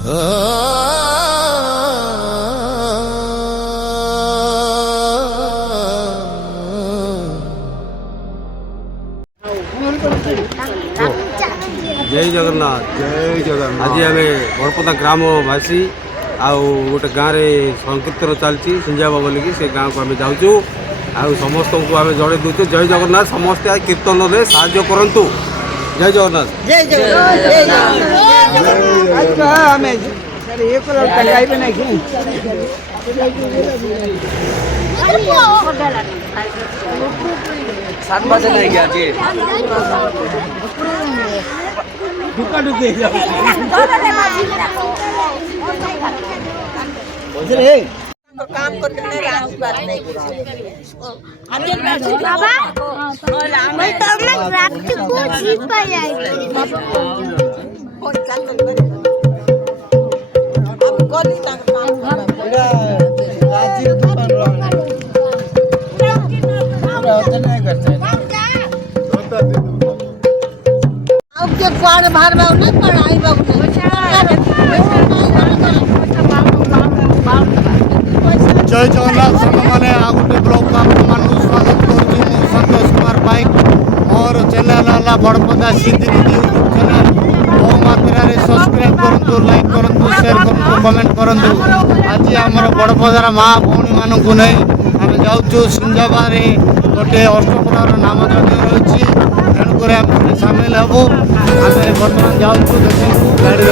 जय जगन्नाथ जय जगन्नाथ। आज आम बरपदा ग्रामवासी आउ गोटे गाँव में संकीर्तन चलती सिंजाबा बोलिकी से गाँव को आम जाऊँ आउ समस्त को आम जड़े दूचे जय जगन्नाथ। समस्ते कीर्तन में साहाय्य करंतु। जय जगन्नाथ जय सात बजे नहीं गया जी दुका दुके काम करके नहीं रात बात नहीं बाबा मैं तो मैं रात को जीत पर जाएगी और चल अब कोनी तक काम पूरा राजीव दुकान पूरा होता नहीं करता अब के पार भार बाबू नहीं पढ़ाई बाबू जय जगन्नाथ मैंने आ गोटे ब्लॉग मान स्वागत करुँ संतोष कुमार पाइक और चैनल है बड़पदा सिद्धि यूट्यूब चैनल बहु मात्रा सब्सक्राइब करूँ लाइक करूँ शेयर करूँ कमेंट करूँ। आज आम बड़पदार माँ भौणी मानू नहीं आम जाऊँ सिंजाबाद गोटे अष्टप्रहर नाम यज्ञ रही तेणुक आम सामिल हबू आम बर्तमान जाऊँ देखू गाड़ी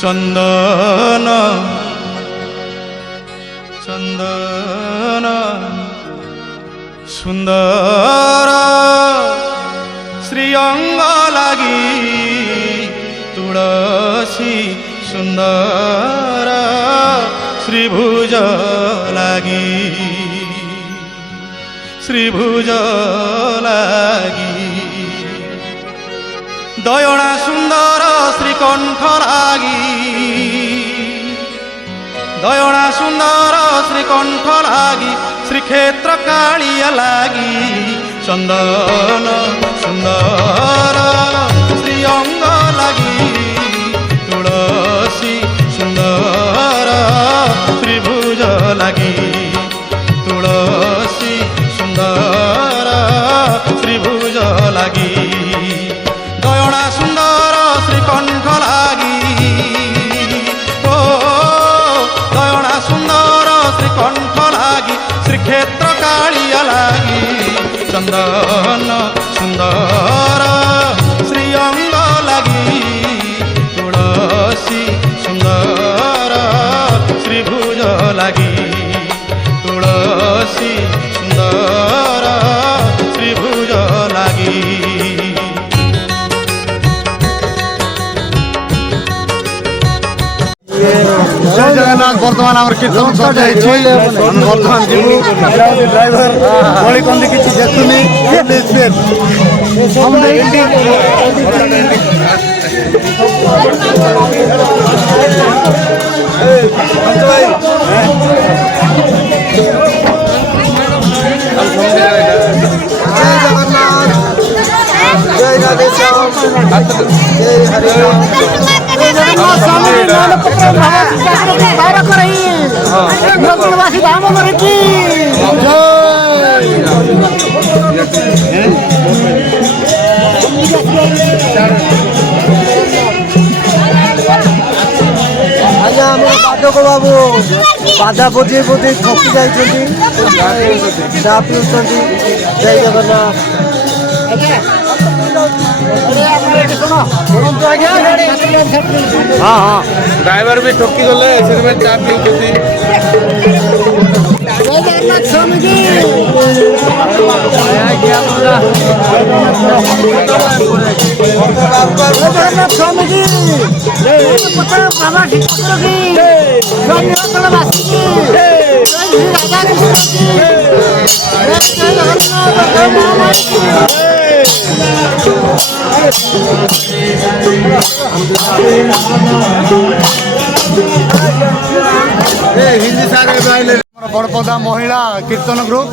चंदन चंदन सुंदर श्रीअंग लागी तुलसी सुंदर श्रीभुज लागी श्रीभुज लागी दयणा सुंदर श्रीकंठ लागी दयणा सुंदर श्रीकंठ लागी श्रीक्षेत्र कालिया लागी चंदन सुंदर श्रीअंग लागी तुलसी सुंदर श्रीभुज लागी तुलसी सुंदर श्रीभुज लागी दयणा सुंदर श्रीकंठ लागी ओ दयणा सुंदर श्रीकंठ लागी श्रीक्षेत्र कालिया लागी चंदन सुंदर श्रीअंग लागी तुलसी सुंदर श्रीभुज लागी तुलसी सुंदर श्रीभुज लागी जय जगन्नाथ बर्तमान आम कीर्तन सजाई बर्तमान जीवु ड्राइवर गली कंदी किसी देखुनी जय जगन्नाथ जय राधेश्याम जय हरिराम ଆଜ୍ଞା ଆମର ବାଦକ ବାବୁ ବାଧା ବଜେଇ ବଜେଇ ଥକି ଯାଇଛନ୍ତି ଚା ପିଉଛନ୍ତି ଜୟ ଜଗନ୍ନାଥ हाँ हाँ ड्राइवर भी ठोकी गले ସେଥିପାଇଁ ଚା ପିଉଛନ୍ତି जगन्नाथ स्वामी जी जगन्नाथ स्वामी जी बाबा ठाकुर की स्वामी वासी की श्री राधा कृष्ण की जय जगन्नाथ महामाई की हिंदी सारे बड़पदा महिला कीर्तन ग्रुप